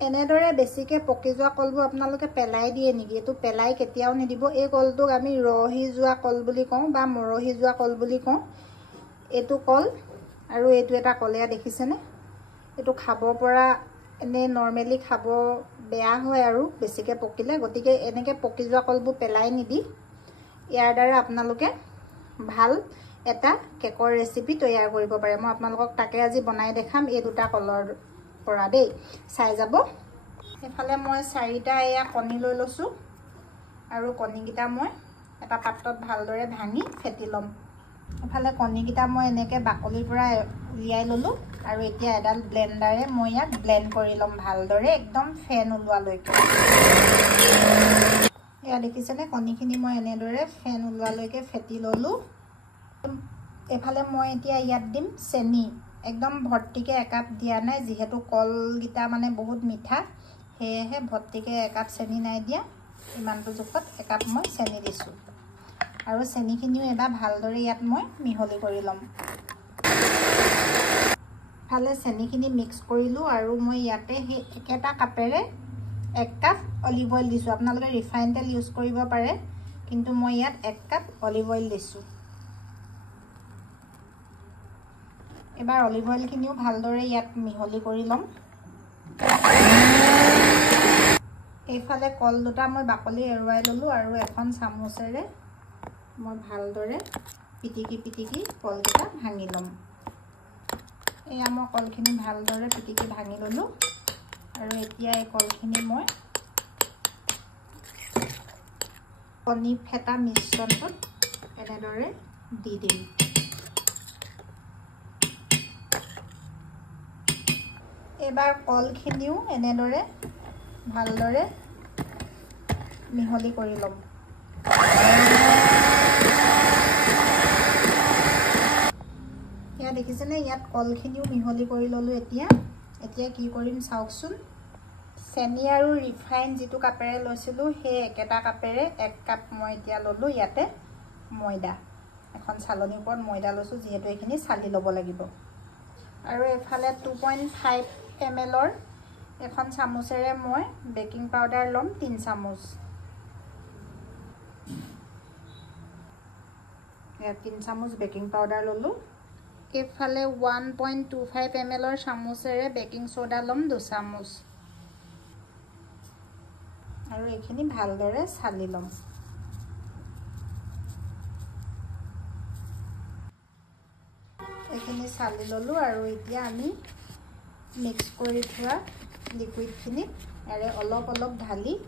এনেদৰে বেছিকে পকি যোৱা কলবোৰ আপোনালোকে পেলাই দিয়ে নেকি? এইটো পেলাই কেতিয়াও নিদিব। এই কলটোক আমি ৰহি যোৱা কল বুলি কওঁ বা মৰহি যোৱা কল বুলি কওঁ। এইটো কল আৰু এইটো এটা কলেয়া দেখিছেনে? এইটো খাব পৰা এনে নৰ্মেলি খাব বেয়া হয় আৰু বেছিকে পকিলে, গতিকে এনেকে পকি যোৱা কলবোৰ পেলাই নিদি ইয়াৰ দ্বাৰা আপোনালোকে ভাল এটা কেকৰ ৰেচিপি তৈয়াৰ কৰিব পাৰে। মই আপোনালোকক তাকে আজি বনাই দেখাম এই দুটা কলৰ পৰা দেই, চাই যাব। এফালে মই 4টা এয়া কণী লৈ লৈছোঁ আৰু কণীকেইটা মই এটা পাত্ৰত ভালদৰে ভাঙি ফেটি ল'ম। এফালে কণীকেইটা মই এনেকৈ বাকলিৰ পৰা উলিয়াই ল'লোঁ আৰু এতিয়া এডাল ব্লেণ্ডাৰে মই ইয়াত ব্লেণ্ড কৰি ল'ম ভালদৰে, একদম ফেন ওলোৱালৈকে। এয়া দেখিছেনে কণীখিনি মই এনেদৰে ফেন ওলোৱালৈকে ফেটি ল'লোঁ। এফালে মই এতিয়া ইয়াত দিম চেনি, একদম ভৰ্তিকে একাপ দিয়া নাই, যিহেতু কলকেইটা মানে বহুত মিঠা, সেয়েহে ভৰ্তিকে একাপ চেনি নাই দিয়া, ইমানটো জোখত একাপ মই চেনি দিছোঁ। আৰু চেনিখিনিও এবাৰ ভালদৰে ইয়াত মই মিহলি কৰি ল'ম। ফালে চেনিখিনি মিক্স কৰিলোঁ আৰু মই ইয়াতে সেই একেটা কাপেৰে 1 কাপ অলিভ অইল দিছোঁ। আপোনালোকে ৰিফাইন তেল ইউজ কৰিব পাৰে, কিন্তু মই ইয়াত 1 কাপ অলিভ অইল দিছোঁ। এবাৰ অলিভ অইলখিনিও ভালদৰে ইয়াত মিহলি কৰি ল'ম। এইফালে কল দুটা মই বাকলি এৰুৱাই ল'লোঁ আৰু এখন চামুচেৰে মই ভালদৰে পিটিকি পিটিকি কলকেইটা ভাঙি ল'ম। এয়া মই কলখিনি ভালদৰে পিটিকি ভাঙি ল'লোঁ আৰু এতিয়া এই কলখিনি মই কণী ফেটা মিশ্ৰণটোত এনেদৰে দি দিম। এবাৰ কলখিনিও এনেদৰে ভালদৰে মিহলি কৰি ল'ম। এয়া দেখিছেনে, ইয়াত কলখিনিও মিহলি কৰি ল'লোঁ। এতিয়া কি কৰিম চাওকচোন। চেনি আৰু ৰিফাইন যিটো কাপেৰে লৈছিলোঁ সেই একেটা কাপেৰে 1 কাপ মই এতিয়া ল'লোঁ ইয়াতে ময়দা। এখন চালনীৰ ওপৰত ময়দা লৈছোঁ, যিহেতু এইখিনি চালি ল'ব লাগিব। আৰু এফালে 2.5 ml এখন চামুচেৰে মই বেকিং পাউডাৰ ল'ম 3 চামুচ। ইয়াত 3 চামুচ বেকিং পাউডাৰ ল'লোঁ। এইফালে 1.25 ml চামুচেৰে বেকিং সোডা ল'ম 2 চামুচ আৰু এইখিনি ভালদৰে চালি ল'ম। এইখিনি চালি ল'লোঁ আৰু এতিয়া আমি মিক্স কৰি থোৱা লিকুইডখিনি ইয়াৰে অলপ অলপ ঢালি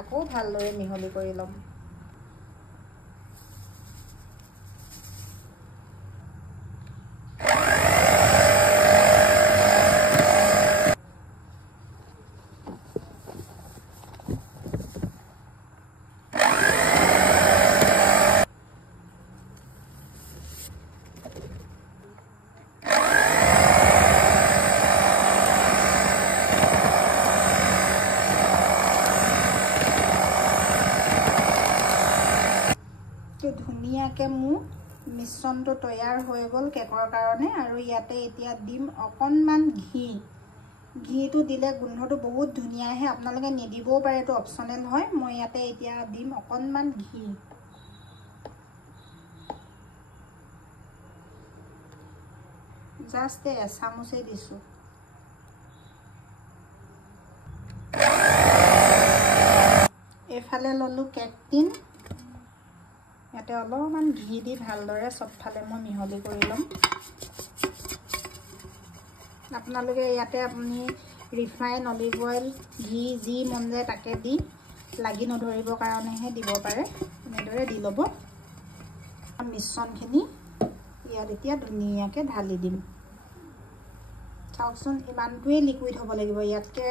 আকৌ ভালদৰে মিহলি কৰি ল'ম। ধুনীয়াকৈ মোৰ মিশ্ৰণটো তৈয়াৰ হৈ গ'ল কেকৰ কাৰণে। আৰু ইয়াতে এতিয়া দিম অকণমান ঘি। ঘিটো দিলে গোন্ধটো বহুত ধুনীয়া আহে, আপোনালোকে নিদিবও পাৰে, এইটো অপচনেল হয়। মই ইয়াতে এতিয়া দিম অকণমান ঘি। জাষ্ট এচামুচেই দিছোঁ। এইফালে ল'লোঁ কেক টিন, ইয়াতে অলপমান ঘি দি ভালদৰে চবফালে মই মিহলি কৰি ল'ম। আপোনালোকে ইয়াতে আপুনি ৰিফাইন, অলিভ অইল, ঘি যি মন যায় তাকে দি লাগি নধৰিবৰ কাৰণেহে দিব পাৰে, এনেদৰে দি ল'ব। মিশ্ৰণখিনি ইয়াত এতিয়া ধুনীয়াকৈ ঢালি দিম। চাওকচোন, ইমানটোৱেই লিকুইড হ'ব লাগিব, ইয়াতকৈ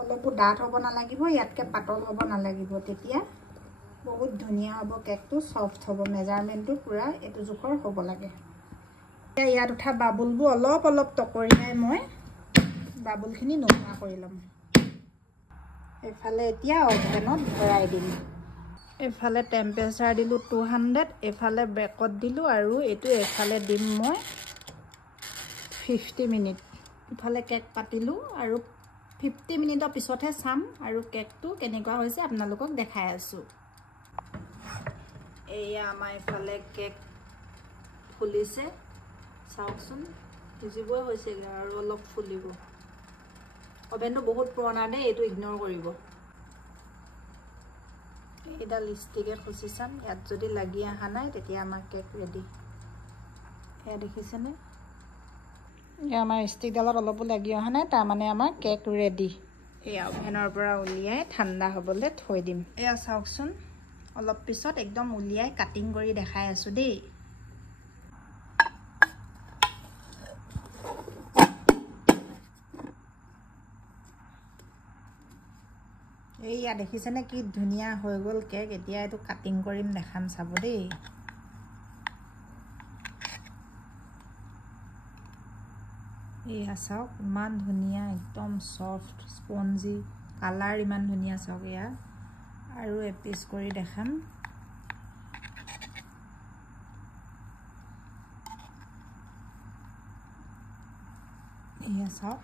অলপো ডাঠ হ'ব নালাগিব, ইয়াতকৈ পাতল হ'ব নালাগিব। তেতিয়া বহুত ধুনীয়া হ'ব কেকটো, সফ্ট হ'ব। মেজাৰমেণ্টটো পূৰা এইটো জোখৰ হ'ব লাগে। ইয়াত উঠা বাবুলবোৰ অলপ অলপ টকৰিয়াই মই বাবুলখিনি নোহোৱা কৰি ল'ম। এইফালে এতিয়া অভেনত ভৰাই দিম। এইফালে টেম্পাৰেচাৰ দিলোঁ 200, এইফালে বেকত দিলোঁ আৰু এইটো এইফালে দিম মই 50 মিনিট। ইফালে কেক পাতিলোঁ আৰু 50 মিনিটৰ পিছতহে চাম আৰু কেকটো কেনেকুৱা হৈছে আপোনালোকক দেখাই আছো এয়া আমাৰ ইফালে কেক ফুলিছে চাওকচোন সিজিবই হৈছেগে আৰু অলপ ফুলিব ওভেনটো বহুত পুৰণা দে এইটো ইগনোৰ কৰিব এইডাল ষ্টিকে খুচি চাম ইয়াত যদি লাগি আহা নাই তেতিয়া আমাৰ কেক ৰেডি এয়া দেখিছেনে এয়া আমাৰ ষ্টিকডালত অলপো লাগি অহা নাই তাৰ মানে আমাৰ কেক ৰেডি এয়া ওভেনৰ পৰা উলিয়াই ঠাণ্ডা হ'বলৈ থৈ দিম এয়া চাওকচোন অলপ পিছত একদম উলিয়াই কাটিং কৰি দেখাই আছো দেই এইয়া দেখিছেনে কি ধুনীয়া হৈ গ'ল কেক এতিয়া এইটো কাটিং কৰিম দেখাম চাব দেই এয়া চাওক ইমান ধুনীয়া একদম সফট স্পঞ্জি কালাৰ ইমান ধুনীয়া চাওক এয়া আৰু এপিচ কৰি দেখাম এয়া চাওক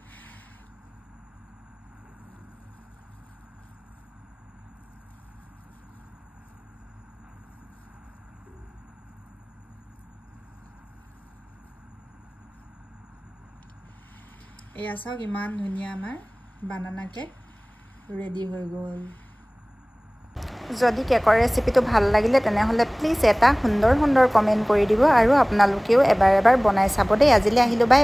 এয়া চাওক ইমান ধুনীয়া আমাৰ বানানা কেক ৰেডি হৈ গ'ল যদি কেকৰ ৰেচিপিটো ভাল লাগিলে তেনেহ'লে প্লিজ এটা সুন্দৰ কমেণ্ট কৰি দিব আৰু আপোনালোকেও এবাৰ বনাই চাব দেই আজিলৈ আহিলোঁ বাই